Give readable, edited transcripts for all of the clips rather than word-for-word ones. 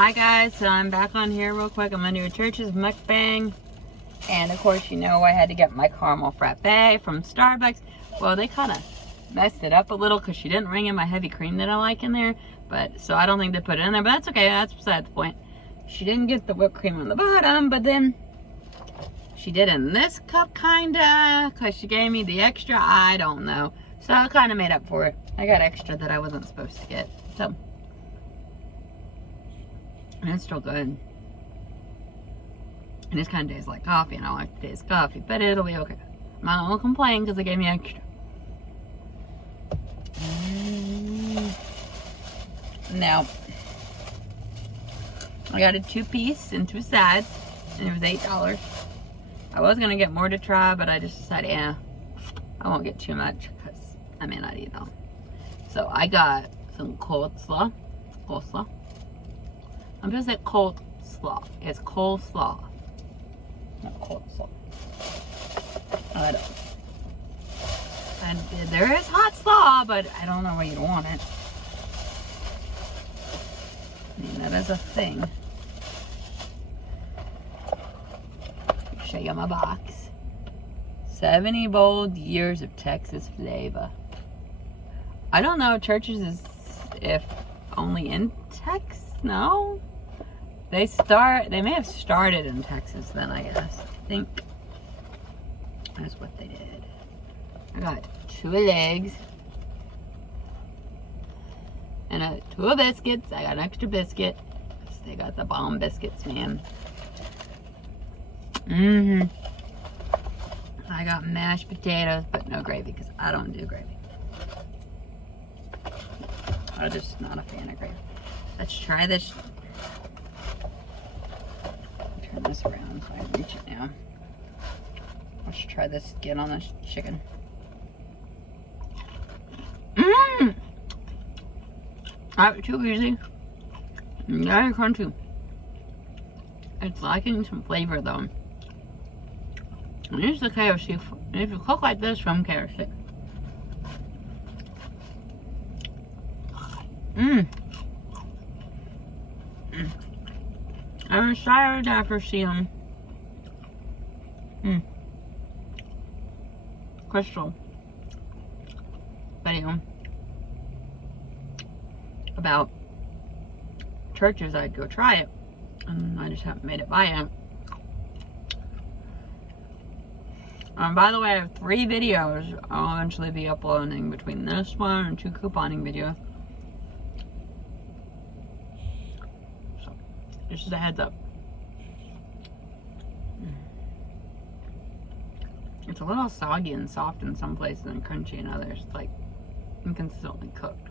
Hi guys, so I'm back on here real quick. I'm gonna do a church's mukbang. And of course, you know I had to get my caramel frappe from Starbucks. Well, they kind of messed it up a little because she didn't ring in my heavy cream that I like in there. But so I don't think they put it in there, but that's okay. That's beside the point. She didn't get the whipped cream on the bottom, but then she did in this cup kinda, because she gave me the extra. I don't know. So I kind of made up for it. I got extra that I wasn't supposed to get. So, and it's still good. And this kind of tastes like coffee, and I like to taste coffee, but it'll be okay. I'm not gonna complain because they gave me extra. Now, I got a 2-piece and 2 sides, and it was $8. I was gonna get more to try, but I just decided, yeah, I won't get too much because I may not eat them. So I got some coleslaw. I'm gonna say coleslaw. It's coleslaw. Not coleslaw. I don't. And there is hot slaw, but I don't know where you'd want it. I mean, that is a thing. Show you my box. 70 bold years of Texas flavor. I don't know if Church's is if only in Texas. No. They may have started in Texas then, I guess. I think that's what they did. I got 2 legs and 2 biscuits. I got an extra biscuit. They got the bomb biscuits, man. I got mashed potatoes, but no gravy because I don't do gravy. I'm just not a fan of gravy. Let's try this. Turn this around so I can reach it now. Let's try this again on this chicken. Too easy. Very crunchy. It's lacking some flavor though. And here's the KFC. And if you cook like this from KFC. I'm excited after seeing Crystal video about Church's. I'd go try it, and I just haven't made it by yet. By the way, I have 3 videos I'll eventually be uploading between this one and 2 couponing videos. So, just as a heads up. It's a little soggy and soft in some places and crunchy in others. It's like inconsistently cooked.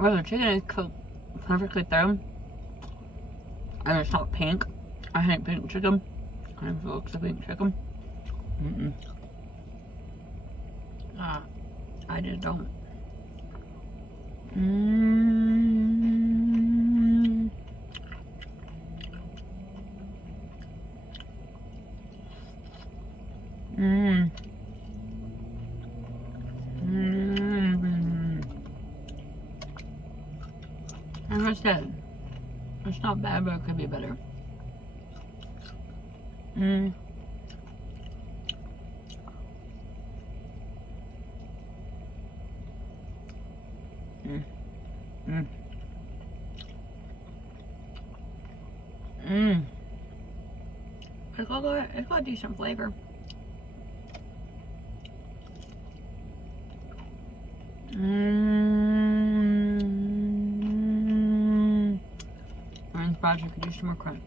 Well, the chicken is cooked perfectly through. And it's not pink. I hate pink chicken. I have looks of pink chicken. I just don't. Like I said, it's not bad, but it could be better. It's got a decent flavor. Orange project could use some more crunch.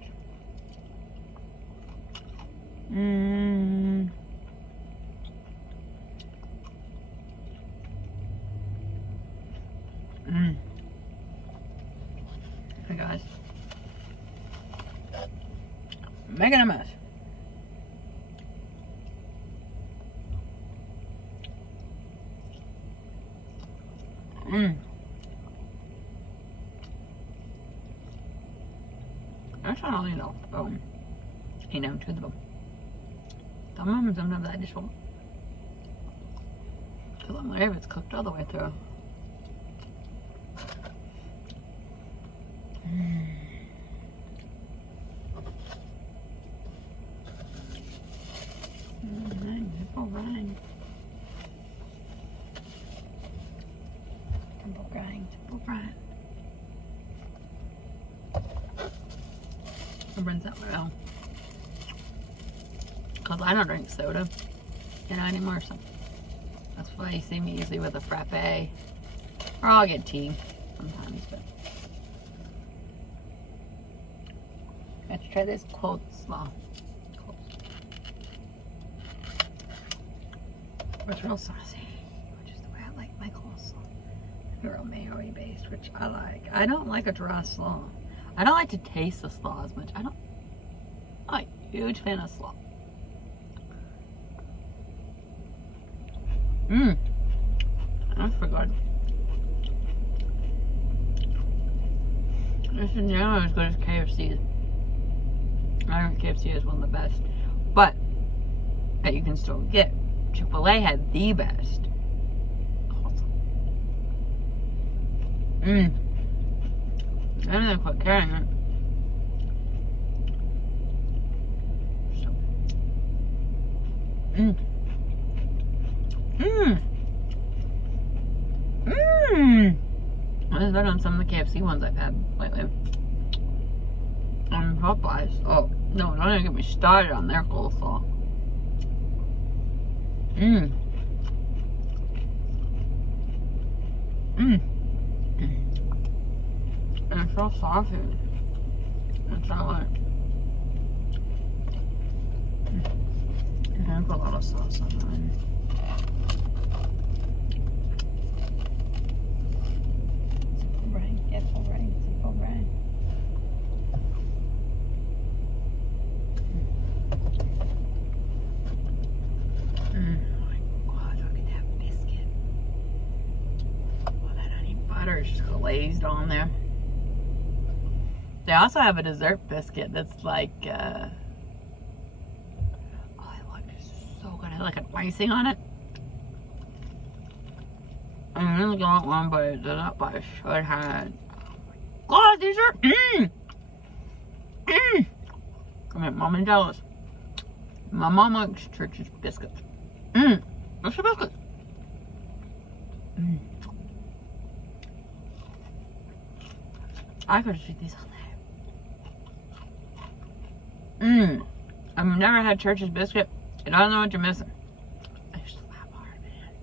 Hey guys, making a mess. That's not all, you know, to the bone. Sometimes I just won't. Because I'm aware if it's cooked all the way through. Nipple grind. Nipple grind. Nipple grind. It brings that well. Because I don't drink soda, anymore, so that's why you see me usually with a frappe. Or I'll get tea sometimes, but let's try this coleslaw. It's real saucy, which is the way I like my coleslaw. Real mayo-y based, which I like. I don't like a dry slaw. I don't like to taste the slaw as much. I'm a huge fan of slaw. That's pretty good. This in general as good as KFC's. I think KFC is one of the best, but that you can still get. Chick-fil-A had the best. I didn't quit carrying it. So. This is better than some of the KFC ones I've had lately. And Popeyes. Oh, no, don't even get me started on their coleslaw. And it's so saucy. It's not like... I put a lot of sauce on mine. Just glazed on there. They also have a dessert biscuit that's like oh, I like it so good. I had like an icing on it. I really got one, but I didn't, but I should have. God, these are Come here, Mom and jealous. My mom likes Church's biscuits. What's the biscuit? I could just eat these all day. I've never had Church's biscuit. I don't know what you're missing. I just slap hard, man.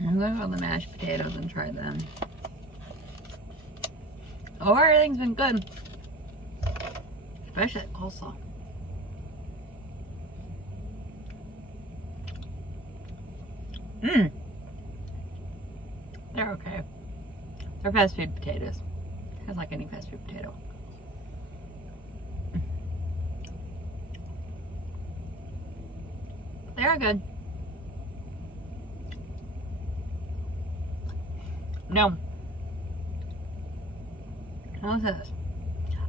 I'm gonna go with the mashed potatoes and try them. Oh, everything's been good. Especially that coleslaw. They're okay. They're fast food potatoes. It's like any fast food potato. They're good. No. How's this?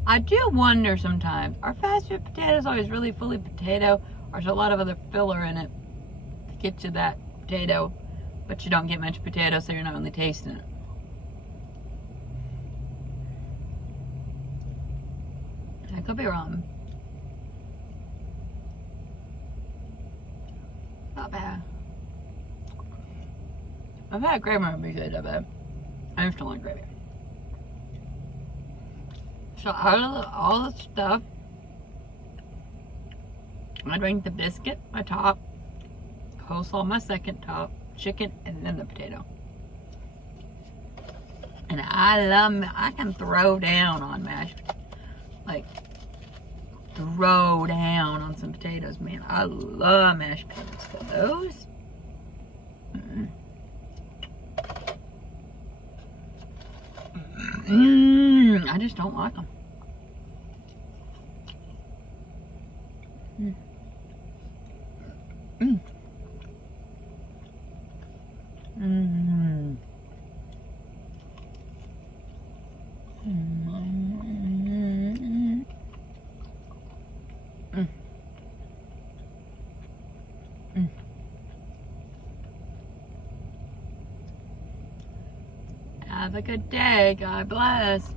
I do wonder sometimes, are fast food potatoes always really fully potato, or is there a lot of other filler in it to get you that potato, but you don't get much potato, so you're not really tasting it? I could be wrong. Not bad. I've had gravy would be good, I bet. I just don't like gravy. So out of all the stuff, I drink the biscuit, my top, coleslaw, my second top, chicken, and then the potato. And I can throw down on mashed, like, throw down on some potatoes, man. I love mashed potatoes, but those, I just don't like them. Have a good day. God bless.